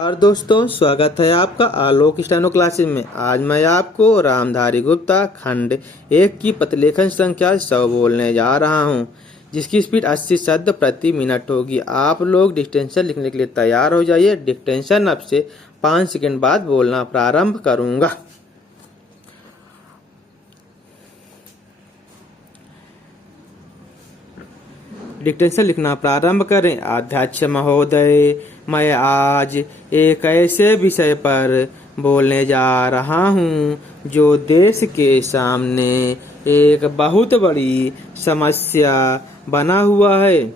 और दोस्तों, स्वागत है आपका आलोक स्टेनो क्लासेस में। आज मैं आपको रामधारी गुप्ता खंड 1 की प्रतिलेखन संख्या 100 बोलने जा रहा हूं, जिसकी स्पीड 80 शब्द प्रति मिनट होगी। आप लोग डिक्टेंशन लिखने के लिए तैयार हो जाइए। डिक्टेंशन अब से 5 सेकंड बाद बोलना प्रारंभ करूंगा। डिक्टेंशन लिखना प्रारंभ करें। अध्यक्ष महोदय, मैं आज एक ऐसे विषय पर बोलने जा रहा हूं जो देश के सामने एक बहुत बड़ी समस्या बना हुआ है।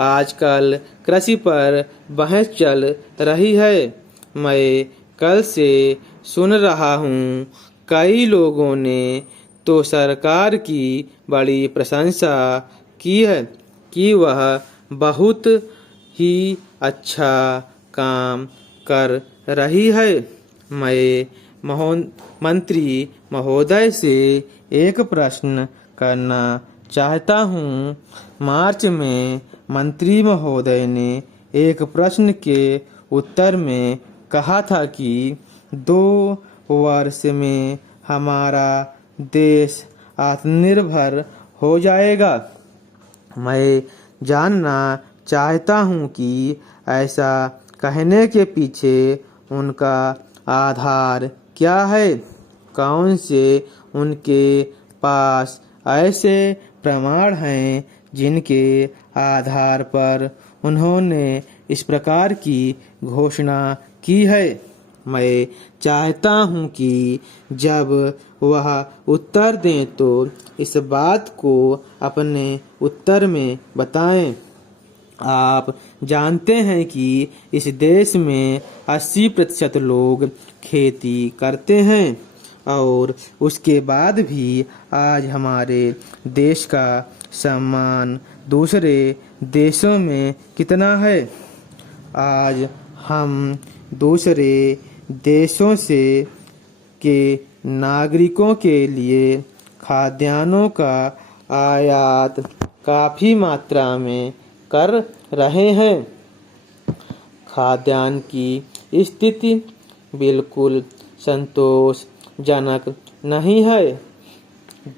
आजकल कृषि पर बहस चल रही है। मैं कल से सुन रहा हूं, कई लोगों ने तो सरकार की बड़ी प्रशंसा की है कि वह बहुत ही अच्छा काम कर रही है। मैं मंत्री महोदय से एक प्रश्न करना चाहता हूँ। मार्च में मंत्री महोदय ने एक प्रश्न के उत्तर में कहा था कि 2 वर्ष में हमारा देश आत्मनिर्भर हो जाएगा। मैं जानना चाहता हूँ कि ऐसा कहने के पीछे उनका आधार क्या है। कौन से उनके पास ऐसे प्रमाण हैं जिनके आधार पर उन्होंने इस प्रकार की घोषणा की है। मैं चाहता हूँ कि जब वह उत्तर दें तो इस बात को अपने उत्तर में बताएं। आप जानते हैं कि इस देश में 80% लोग खेती करते हैं और उसके बाद भी आज हमारे देश का सम्मान दूसरे देशों में कितना है। आज हम दूसरे देशों से के नागरिकों के लिए खाद्यान्नों का आयात काफ़ी मात्रा में कर रहे हैं। खाद्यान्न की स्थिति बिल्कुल संतोषजनक नहीं है।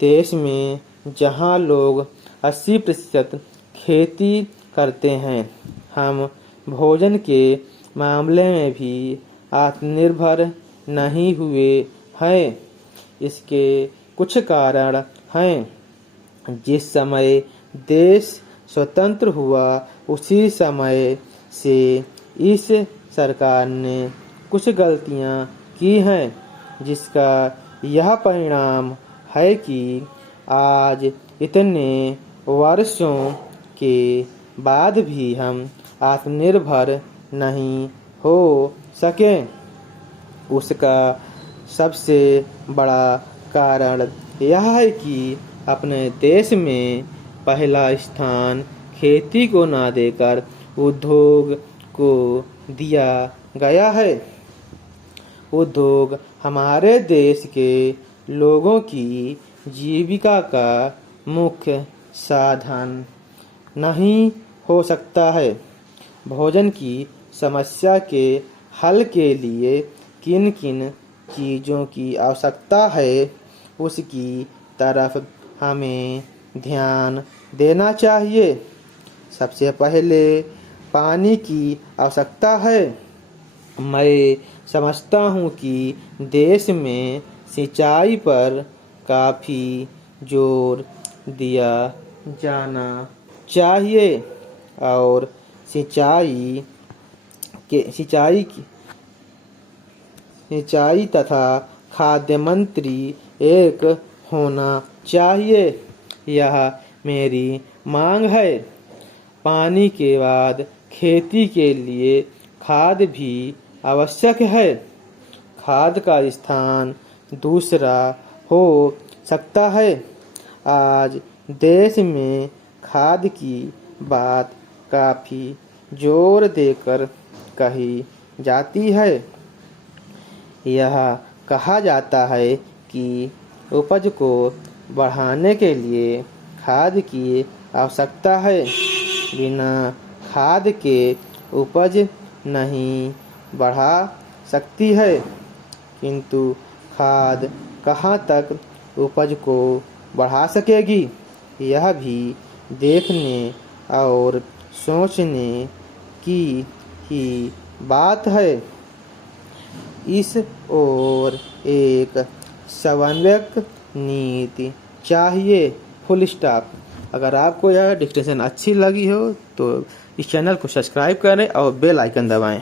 देश में जहां लोग 80% खेती करते हैं, हम भोजन के मामले में भी आत्मनिर्भर नहीं हुए हैं। इसके कुछ कारण हैं। जिस समय देश स्वतंत्र हुआ, उसी समय से इस सरकार ने कुछ गलतियां की हैं, जिसका यह परिणाम है कि आज इतने वर्षों के बाद भी हम आत्मनिर्भर नहीं हो सके। उसका सबसे बड़ा कारण यह है कि अपने देश में पहला स्थान खेती को ना देकर उद्योग को दिया गया है। उद्योग हमारे देश के लोगों की जीविका का मुख्य साधन नहीं हो सकता है। भोजन की समस्या के हल के लिए किन किन चीज़ों की आवश्यकता है, उसकी तरफ हमें ध्यान देना चाहिए। सबसे पहले पानी की आवश्यकता है। मैं समझता हूँ कि देश में सिंचाई पर काफ़ी जोर दिया जाना चाहिए और सिंचाई तथा खाद्य मंत्री एक होना चाहिए। यह मेरी मांग है। पानी के बाद खेती के लिए खाद भी आवश्यक है। खाद का स्थान दूसरा हो सकता है। आज देश में खाद की बात काफ़ी जोर देकर कही जाती है। यह कहा जाता है कि उपज को बढ़ाने के लिए खाद की आवश्यकता है। बिना खाद के उपज नहीं बढ़ा सकती है, किंतु खाद कहाँ तक उपज को बढ़ा सकेगी, यह भी देखने और सोचने की ही बात है। इस ओर एक समन्वयक नीति चाहिए। Full stop. अगर आपको यह डिस्कशन अच्छी लगी हो तो इस चैनल को सब्सक्राइब करें और बेल आइकन दबाएं।